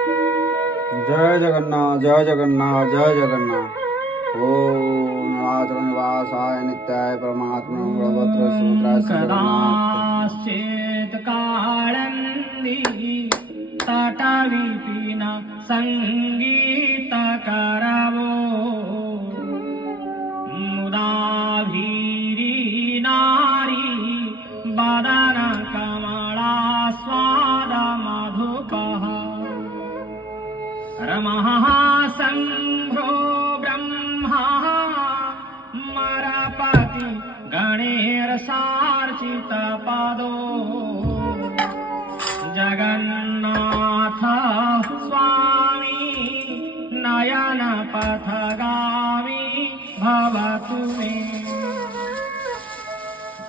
जय जगन्नाथ जय जगन्नाथ जय जगन्नाथ। ओम नीलाचल निवासाय नित्याय परमात्मने बलभद्र सुभद्राय जगन्नाथ। कदाचित् काळन्दी तटविपिन संगीतकरवो मुदाभिरी नारी वदन कमला स्वाद मधुपः रमः संभ्रो ब्रह्मा मरपति गणेरसार्चित पदो जगन्नाथ स्वामी नयन पथगामी भवतु मे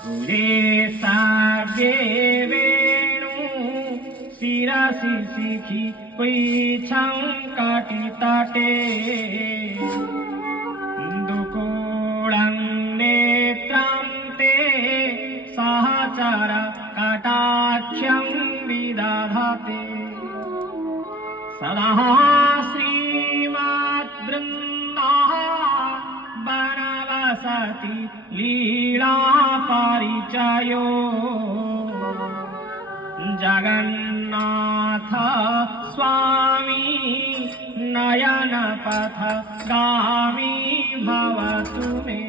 गुरे सागे वेणु शिरसि शिखि क्वीछं कटितटे दुकूलं नेत्रं ते सहचर कटाक्षं विदधते सदा श्रीमद्वृन्दः वनवसति लीला परिचयो जगन्नाथ स्वामी नयन पथगामी भवतु मे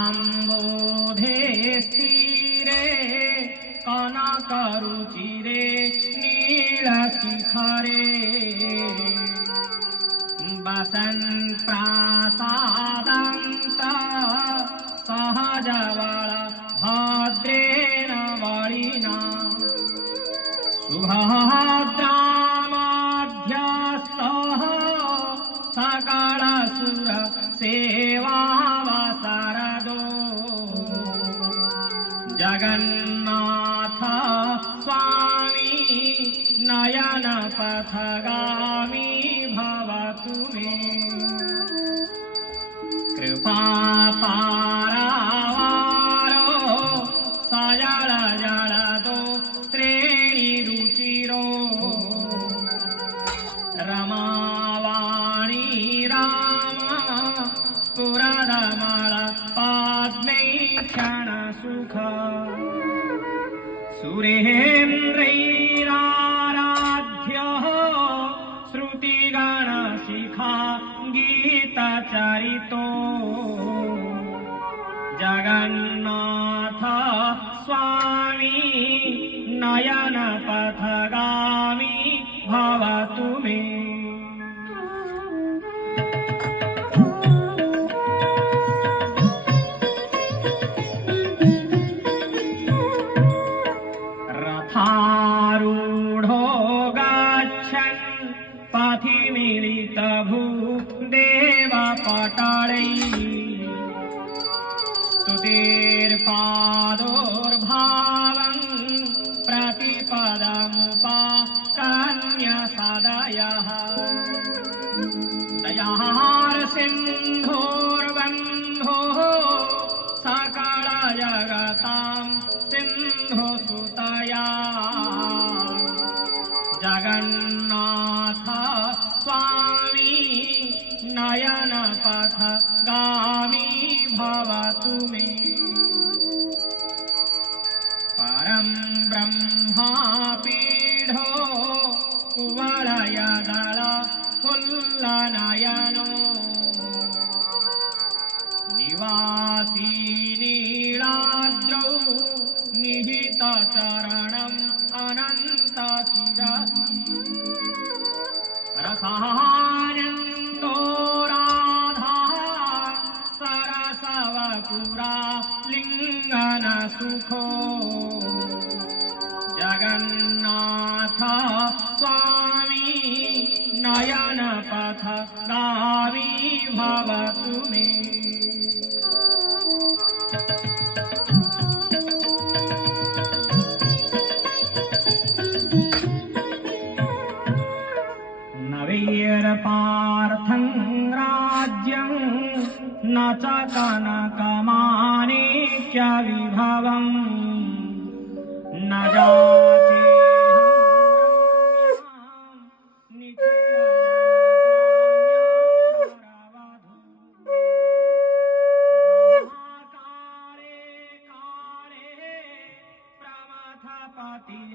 मोहाम्बोधे स्थिरे कनकरुचिरे नीलशिखरे वसन् प्रासादन्त सहजवळ भद्रेण वळिना सुभद्रामध्यस्थः सकलसुर सेवावसरदो जगन्नाथ स्वामी नयन पथगामी भवतु मे कृपापारावारो सजल जलदो श्रेणिरुचिरो रमावाणी राम स्फुरदमल पद्मैक्षणसुख सुरेन्द्रैराराध्यः श्रुतिगणशिखा गीतचरितो जगन्नाथ स्वामी नयन पथगामी भवतु मे रथारूढो गच्छन् पथि मिलितभूदेवपटलैः स्तुतिर्पादोर्भावं प्रतिपदमुपाकर्ण्य सदयः दयार्सिन्धोर्बन्धोः सकलजगतां सिन्धुसुतया जगन्नाथ स्वामी नयन पथगामी भवतु मे परं ब्रह्मापीठो कुवलयदल फुल्लनयनो निवासी नीलाद्रौ निहितचरणम् अनन्तशिरसि रसानन्दो राधा सरसवपुरा लिङ्गनसुखो जगन्नाथ स्वामी नयन पथगामी भवतु मे पार्थं राज्य शक्यं न च कनकमाणिक्यविभवम् न जाचेऽहं रम्यां निखिलजनकाम्यवधू काले काले प्रमथपतीनां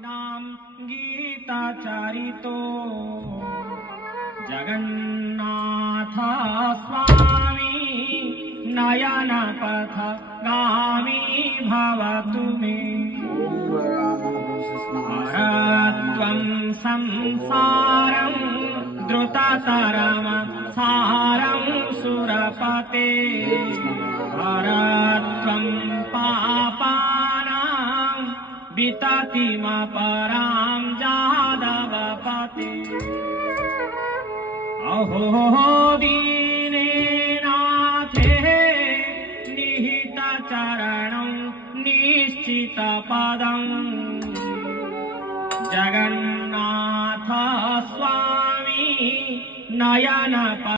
गीतचरितो जगन्नाथ स्वामी नयनपथगामी भवतु मे हरत्वं संसारं द्रुततरं सारं सुरपते हरत्वं पापानां विततिमपरां जादवपते अहो दीनेनाथे निहितचरणं निश्चितपदम् जगन्नाथ स्वामी नयनपथ